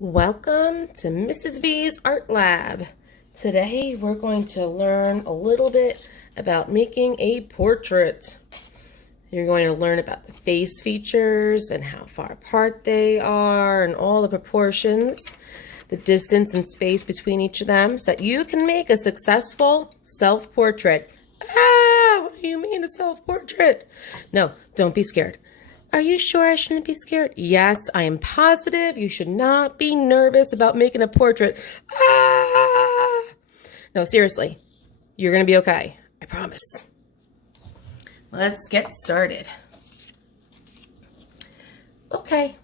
Welcome to Mrs. V's Art Lab. Today we're going to learn a little bit about making a portrait. You're going to learn about the face features and how far apart they are and all the proportions, the distance and space between each of them so that you can make a successful self-portrait. What do you mean a self-portrait? No, don't be scared. Are you sure I shouldn't be scared? Yes, I am positive you should not be nervous about making a portrait. No, seriously, you're going to be okay. I promise. Let's get started. Okay.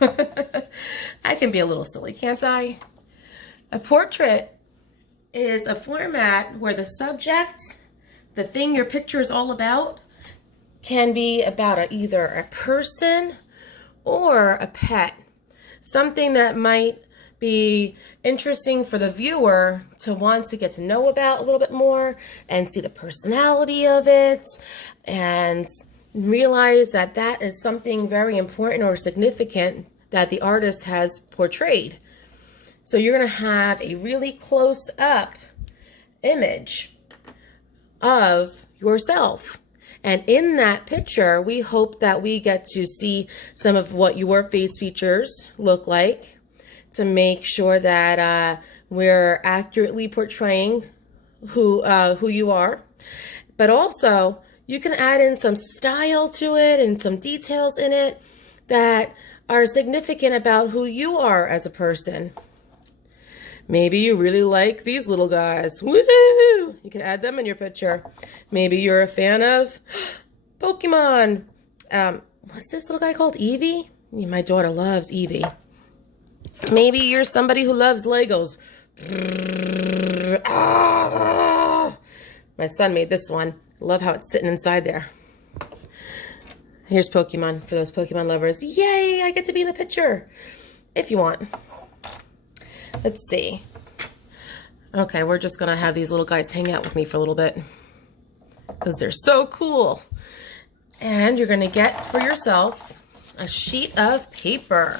I can be a little silly, can't I? A portrait is a format where the subject, the thing your picture is all about, can be about either a person or a pet. Something that might be interesting for the viewer to want to get to know about a little bit more and see the personality of it and realize that that is something very important or significant that the artist has portrayed. So you're going to have a really close-up image of yourself. And in that picture, we hope that we get to see some of what your face features look like to make sure that we're accurately portraying who you are. But also, you can add in some style to it and some details in it that are significant about who you are as a person. Maybe you really like these little guys. Woohoo! You can add them in your picture. Maybe you're a fan of Pokemon. What's this little guy called? Eevee? My daughter loves Eevee. Maybe you're somebody who loves Legos. My son made this one. I love how it's sitting inside there. Here's Pokemon for those Pokemon lovers. Yay! I get to be in the picture. If you want. Let's see. Okay, we're just going to have these little guys hang out with me for a little bit because they're so cool. And you're going to get for yourself a sheet of paper.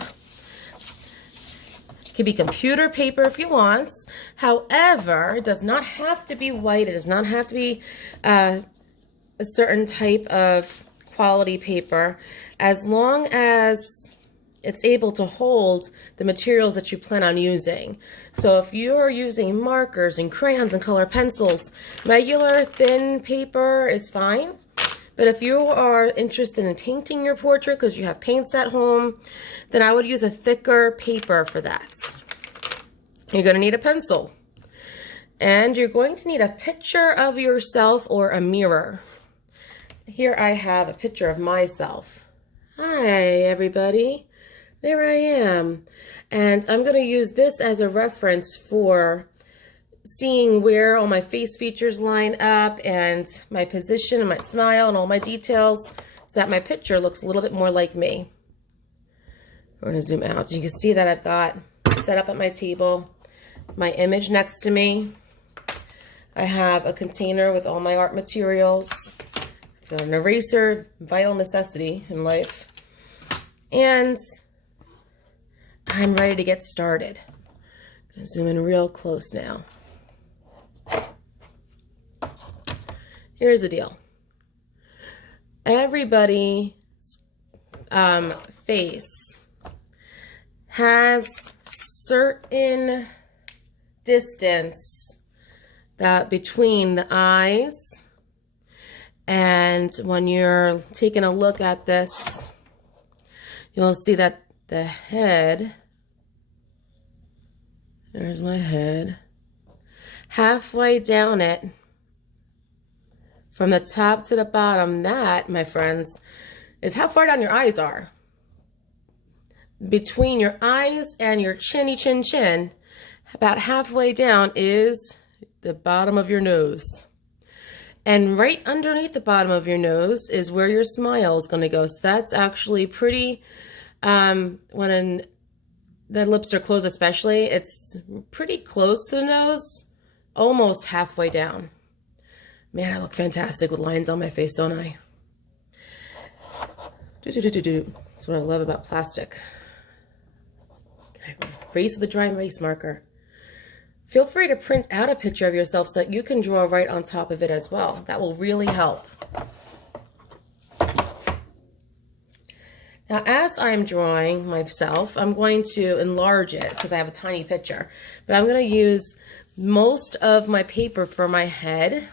It can be computer paper if you want. However, it does not have to be white. It does not have to be a certain type of quality paper, as long as it's able to hold the materials that you plan on using. So if you're using markers and crayons and color pencils, regular thin paper is fine. But if you are interested in painting your portrait because you have paints at home, then I would use a thicker paper for that. You're going to need a pencil. And you're going to need a picture of yourself or a mirror. Here I have a picture of myself. Hi, everybody. There I am. And I'm going to use this as a reference for seeing where all my face features line up and my position and my smile and all my details so that my picture looks a little bit more like me. We're going to zoom out so you can see that I've got set up at my table, my image next to me. I have a container with all my art materials. I've got an eraser, vital necessity in life. And I'm ready to get started. I'm going to zoom in real close now. Here's the deal. Everybody's face has certain distance that between the eyes, and when you're taking a look at this, you'll see that the head, there's my head, halfway down it, from the top to the bottom, that, my friends, is how far down your eyes are. Between your eyes and your chinny chin chin, about halfway down is the bottom of your nose. And right underneath the bottom of your nose is where your smile is going to go. So that's actually pretty, when the lips are closed especially, it's pretty close to the nose, almost halfway down. Man, I look fantastic with lines on my face, don't I? That's what I love about plastic. Erase with a dry erase marker. Feel free to print out a picture of yourself so that you can draw right on top of it as well. That will really help. Now, as I'm drawing myself, I'm going to enlarge it because I have a tiny picture. But I'm going to use most of my paper for my head.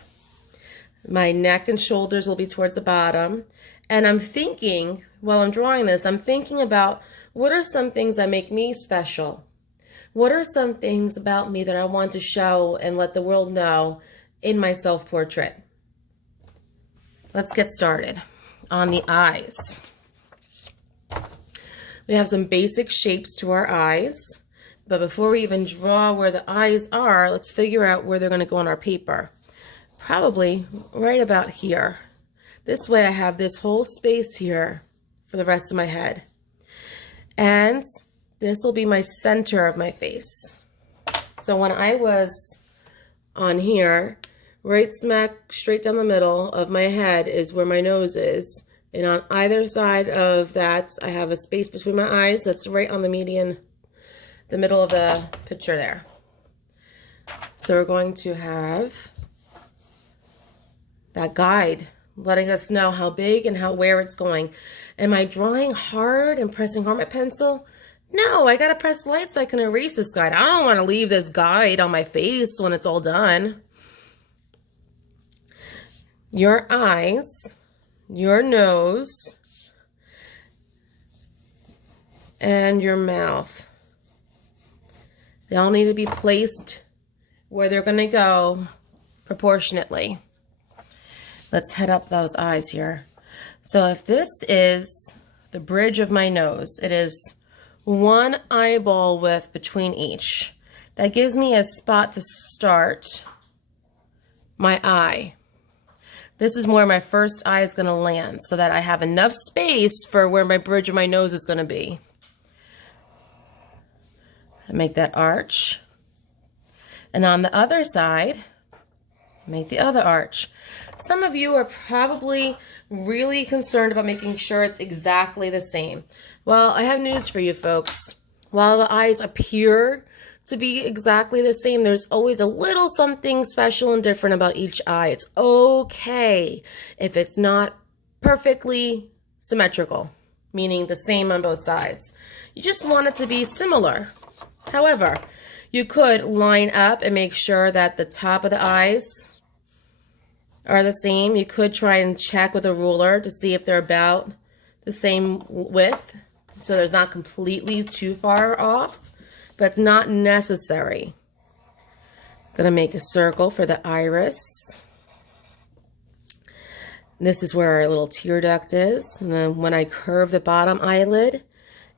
My neck and shoulders will be towards the bottom. And I'm thinking, while I'm drawing this, I'm thinking about what are some things that make me special? What are some things about me that I want to show and let the world know in my self-portrait? Let's get started on the eyes. We have some basic shapes to our eyes, but before we even draw where the eyes are, let's figure out where they're going to go on our paper. Probably right about here. This way I have this whole space here for the rest of my head. And this will be my center of my face. So when I was on here, right smack straight down the middle of my head is where my nose is. And on either side of that, I have a space between my eyes that's right on the median, the middle of the picture there. So we're going to have that guide letting us know how big and where it's going. Am I drawing hard and pressing hard with my pencil? No, I gotta press light so I can erase this guide. I don't want to leave this guide on my face when it's all done. Your eyes, your nose, and your mouth. They all need to be placed where they're going to go proportionately. Let's head up those eyes here. So if this is the bridge of my nose, it is one eyeball width between each. That gives me a spot to start my eye. This is where my first eye is going to land so that I have enough space for where my bridge of my nose is going to be. I make that arch. And on the other side, make the other arch. Some of you are probably really concerned about making sure it's exactly the same. Well, I have news for you folks. While the eyes appear to be exactly the same, there's always a little something special and different about each eye. It's okay if it's not perfectly symmetrical, meaning the same on both sides. You just want it to be similar. However, you could line up and make sure that the top of the eyes are the same. You could try and check with a ruler to see if they're about the same width, so there's not completely too far off. But not necessary. Gonna make a circle for the iris. This is where our little tear duct is. And then when I curve the bottom eyelid,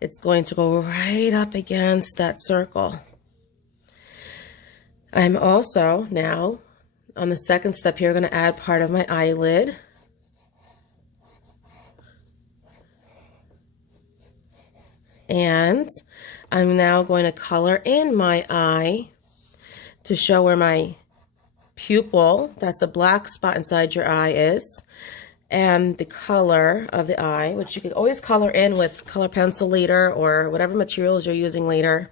it's going to go right up against that circle. I'm also now on the second step here going to add part of my eyelid. And I'm now going to color in my eye to show where my pupil, that's the black spot inside your eye, is, and the color of the eye, which you can always color in with color pencil later or whatever materials you're using later.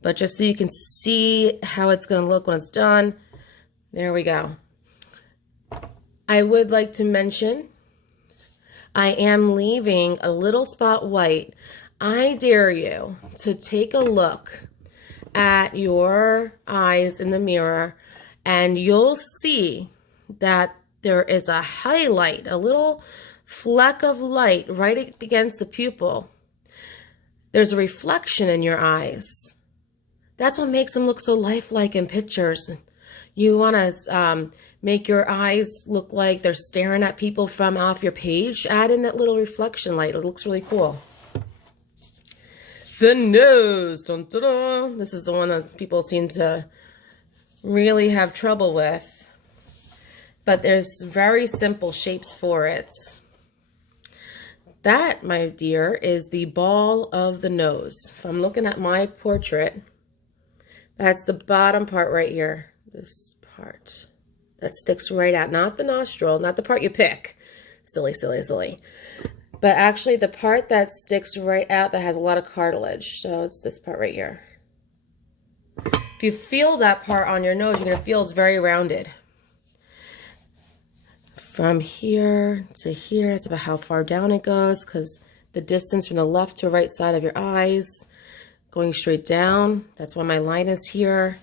But just so you can see how it's going to look when it's done, there we go. I would like to mention I am leaving a little spot white. I dare you to take a look at your eyes in the mirror and you'll see that there is a highlight, a little fleck of light right against the pupil. There's a reflection in your eyes. That's what makes them look so lifelike in pictures. You want to make your eyes look like they're staring at people from off your page. Add in that little reflection light. It looks really cool. The nose. Dun, dun, dun. This is the one that people seem to really have trouble with. But there's very simple shapes for it. That, my dear, is the ball of the nose. If I'm looking at my portrait, that's the bottom part right here. This part that sticks right out. Not the nostril, not the part you pick. Silly, silly, silly. But actually the part that sticks right out that has a lot of cartilage, so it's this part right here. If you feel that part on your nose, you're going to feel it's very rounded. From here to here, it's about how far down it goes, because the distance from the left to right side of your eyes, going straight down, that's why my line is here.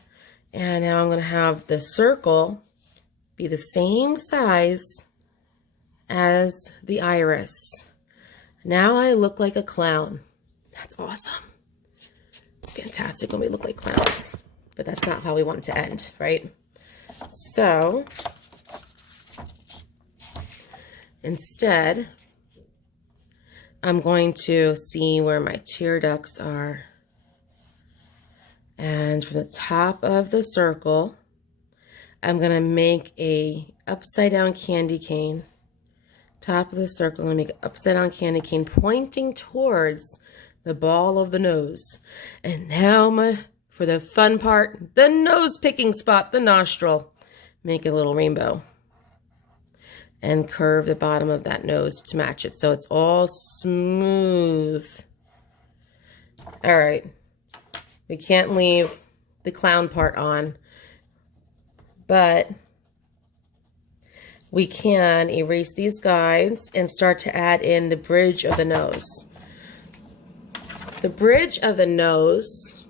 And now I'm going to have the circle be the same size as the iris. Now I look like a clown. That's awesome. It's fantastic when we look like clowns, but that's not how we want it to end, right? So instead, I'm going to see where my tear ducts are. And from the top of the circle, I'm going to make a upside down candy cane. Top of the circle, I'm going to make an upside down candy cane pointing towards the ball of the nose. And now for the fun part, the nose picking spot, the nostril. Make a little rainbow. And curve the bottom of that nose to match it so it's all smooth. All right. We can't leave the clown part on, but we can erase these guides and start to add in the bridge of the nose. The bridge of the nose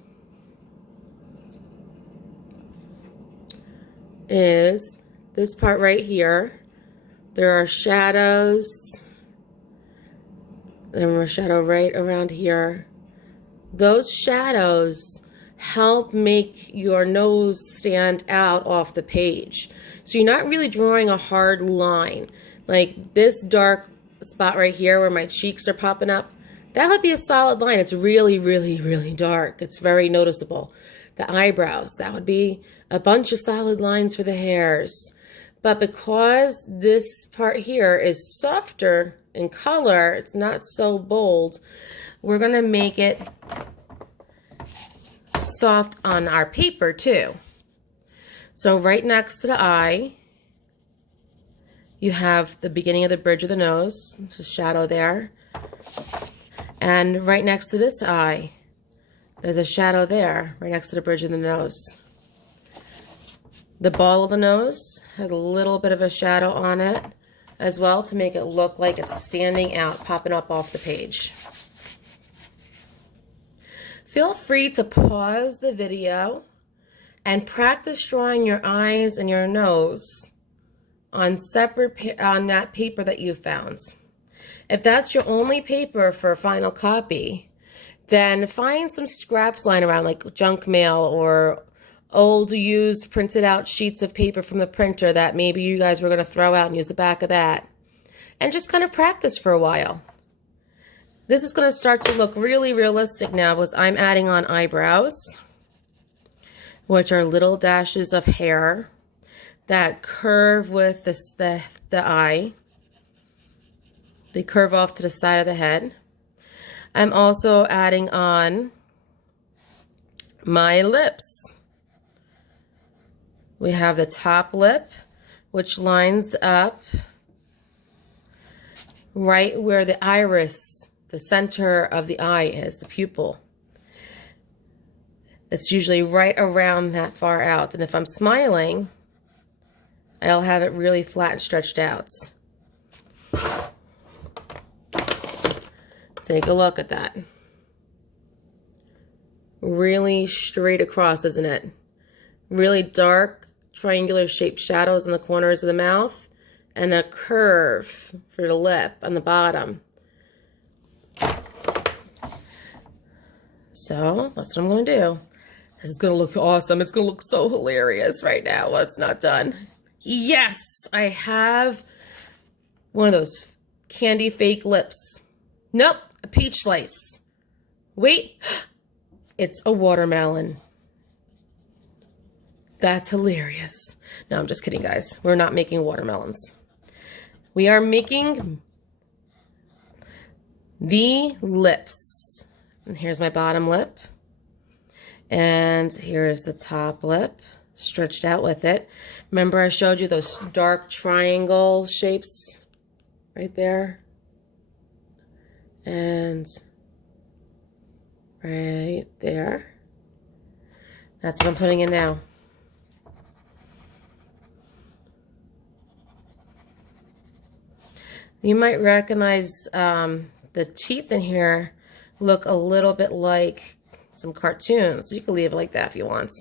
is this part right here. There are shadows. There's a shadow right around here. Those shadows help make your nose stand out off the page. So you're not really drawing a hard line. Like this dark spot right here where my cheeks are popping up, that would be a solid line. It's really, really, really dark. It's very noticeable. The eyebrows, that would be a bunch of solid lines for the hairs. But because this part here is softer in color, it's not so bold, we're going to make it soft on our paper too. So right next to the eye, you have the beginning of the bridge of the nose. There's a shadow there. And right next to this eye, there's a shadow there, right next to the bridge of the nose. The ball of the nose has a little bit of a shadow on it as well to make it look like it's standing out, popping up off the page. Feel free to pause the video and practice drawing your eyes and your nose on that paper that you found. If that's your only paper for a final copy, then find some scraps lying around like junk mail or old used printed out sheets of paper from the printer that maybe you guys were going to throw out and use the back of that. And just kind of practice for a while. This is going to start to look really realistic now because I'm adding on eyebrows, which are little dashes of hair that curve with the eye. They curve off to the side of the head. I'm also adding on my lips. We have the top lip, which lines up right where the iris, the center of the eye is, the pupil. It's usually right around that far out. And if I'm smiling, I'll have it really flat and stretched out. Take a look at that. Really straight across, isn't it? Really dark, triangular shaped shadows in the corners of the mouth and a curve for the lip on the bottom. So that's what I'm going to do. This is going to look awesome. It's going to look so hilarious right now while it's not done. Yes, I have one of those candy fake lips. Nope, a peach slice. Wait, it's a watermelon. That's hilarious. No, I'm just kidding, guys. We're not making watermelons. We are making the lips. And here's my bottom lip. And here's the top lip, stretched out with it. Remember I showed you those dark triangle shapes right there? And right there. That's what I'm putting in now. You might recognize the teeth in here look a little bit like some cartoons. You can leave it like that if you want.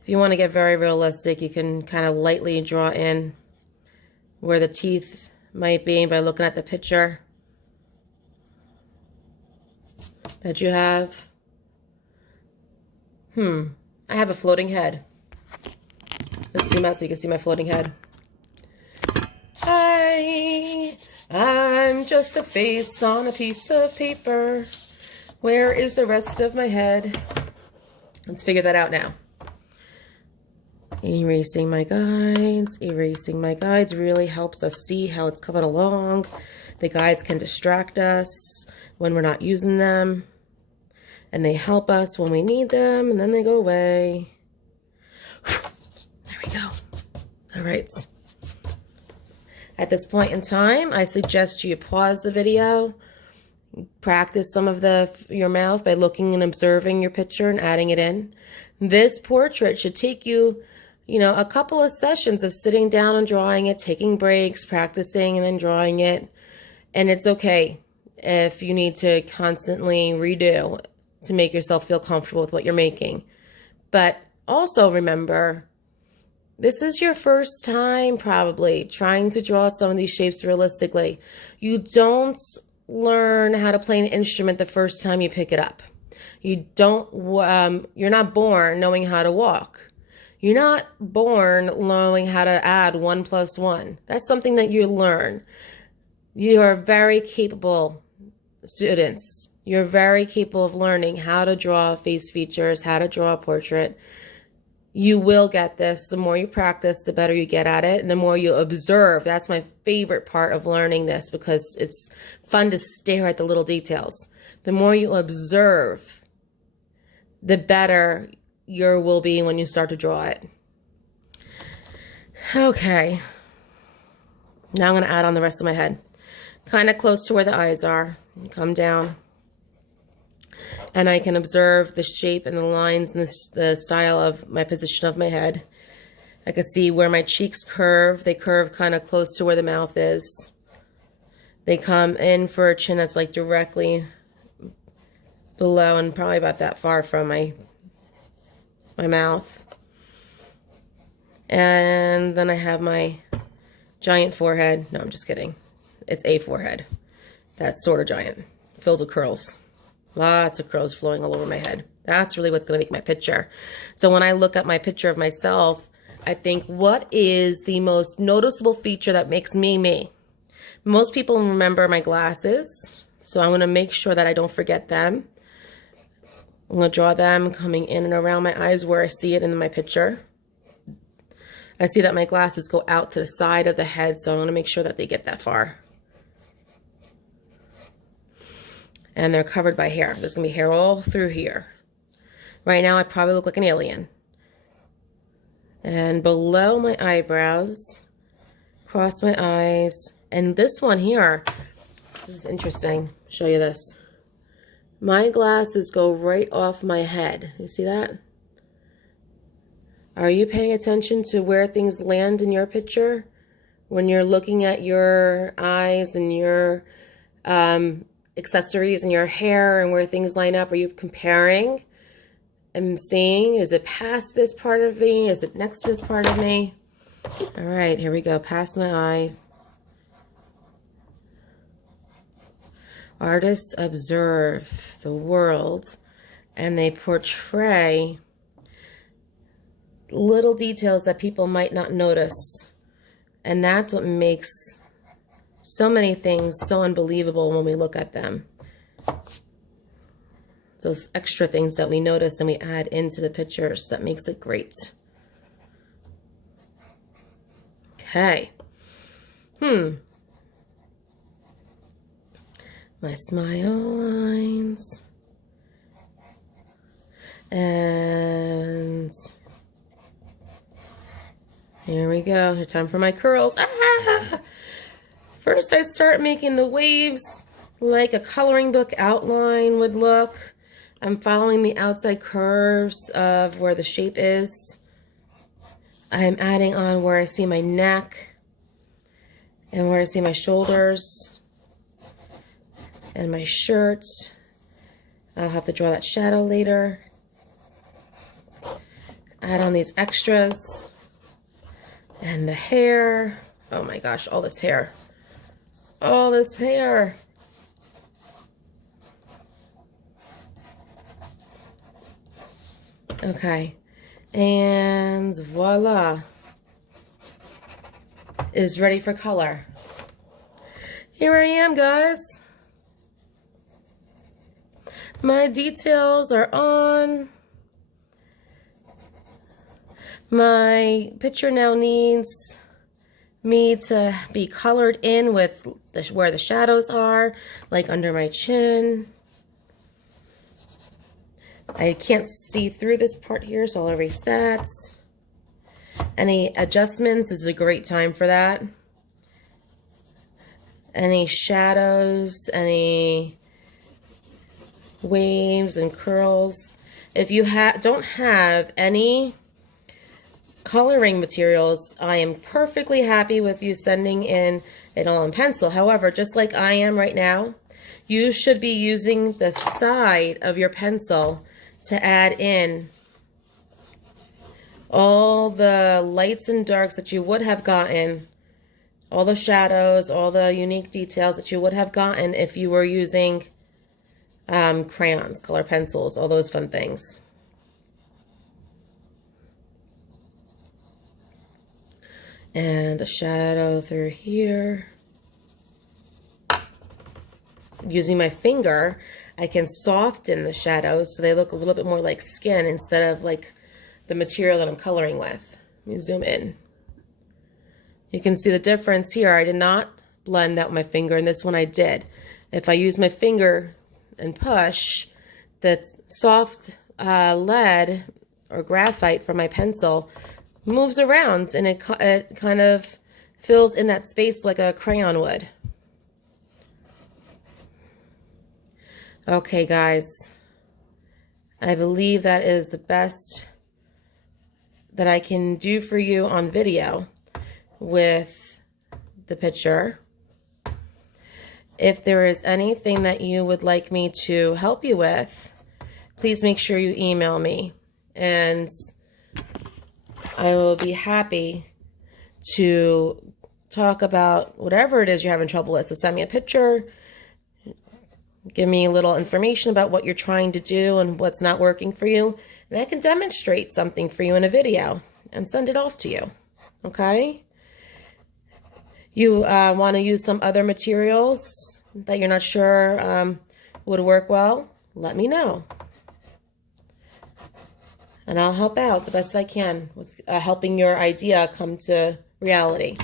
If you want to get very realistic, you can kind of lightly draw in where the teeth might be by looking at the picture that you have. I have a floating head. Let's zoom out so you can see my floating head. I'm just a face on a piece of paper. Where is the rest of my head? Let's figure that out now. Erasing my guides. Erasing my guides really helps us see how it's coming along. The guides can distract us when we're not using them. And they help us when we need them, and then they go away. There we go. All right. At this point in time, I suggest you pause the video, practice some of your mouth by looking and observing your picture and adding it in. This portrait should take you, a couple of sessions of sitting down and drawing it, taking breaks, practicing, and then drawing it. And it's okay if you need to constantly redo to make yourself feel comfortable with what you're making. But also remember, this is your first time probably trying to draw some of these shapes realistically. You don't learn how to play an instrument the first time you pick it up. You're not born knowing how to walk. You're not born knowing how to add 1 + 1. That's something that you learn. You are very capable students. You're very capable of learning how to draw face features, how to draw a portrait. You will get this. The more you practice, the better you get at it, and the more you observe. That's my favorite part of learning this, because it's fun to stare at the little details. The more you observe, the better you will be when you start to draw it. Okay. Now I'm going to add on the rest of my head. Kind of close to where the eyes are. Come down. And I can observe the shape and the lines and the style of my position of my head. I can see where my cheeks curve. They curve kind of close to where the mouth is. They come in for a chin that's like directly below and probably about that far from my mouth. And then I have my giant forehead. No, I'm just kidding. It's a forehead. That's sort of giant, filled with curls. Lots of curls flowing all over my head. That's really what's going to make my picture. So when I look at my picture of myself, I think, what is the most noticeable feature that makes me me? Most people remember my glasses, so I'm going to make sure that I don't forget them. I'm going to draw them coming in and around my eyes where I see it in my picture. I see that my glasses go out to the side of the head, so I'm going to make sure that they get that far. And they're covered by hair. There's going to be hair all through here. Right now, I probably look like an alien. And below my eyebrows, across my eyes, and this one here, this is interesting. I'll show you this. My glasses go right off my head. You see that? Are you paying attention to where things land in your picture? When you're looking at your eyes and your accessories and your hair and where things line up, are you comparing and seeing, is it past this part of me? Is it next to this part of me? All right, here we go, past my eyes. Artists observe the world and they portray little details that people might not notice. And that's what makes so many things so unbelievable when we look at them. Those extra things that we notice and we add into the pictures that makes it great. Okay. My smile lines. And here we go. Time for my curls. Ah! First I start making the waves like a coloring book outline would look. I'm following the outside curves of where the shape is. I'm adding on where I see my neck and where I see my shoulders and my shirt. I'll have to draw that shadow later. Add on these extras and the hair. Oh my gosh, all this hair. All this hair. Okay, and voila, is ready for color. Here I am, guys. My details are on. My picture now needs me to be colored in with where the shadows are, like under my chin. I can't see through this part here, so I'll erase that. Any adjustments, this is a great time for that. Any shadows, any waves and curls. If you don't have any coloring materials, I am perfectly happy with you sending in it all in pencil. However, just like I am right now, you should be using the side of your pencil to add in all the lights and darks that you would have gotten, all the shadows, all the unique details that you would have gotten if you were using crayons, color pencils, all those fun things. And a shadow through here. Using my finger, I can soften the shadows so they look a little bit more like skin instead of like the material that I'm coloring with. Let me zoom in. You can see the difference here. I did not blend that with my finger, and this one I did. If I use my finger and push, the soft lead or graphite from my pencil moves around, and it kind of fills in that space like a crayon would. Okay, guys, I believe that is the best that I can do for you on video with the picture. If there is anything that you would like me to help you with, please make sure you email me, and I will be happy to talk about whatever it is you're having trouble with. So send me a picture, give me a little information about what you're trying to do and what's not working for you, and I can demonstrate something for you in a video and send it off to you, okay? You want to use some other materials that you're not sure would work well, let me know. And I'll help out the best I can with helping your idea come to reality.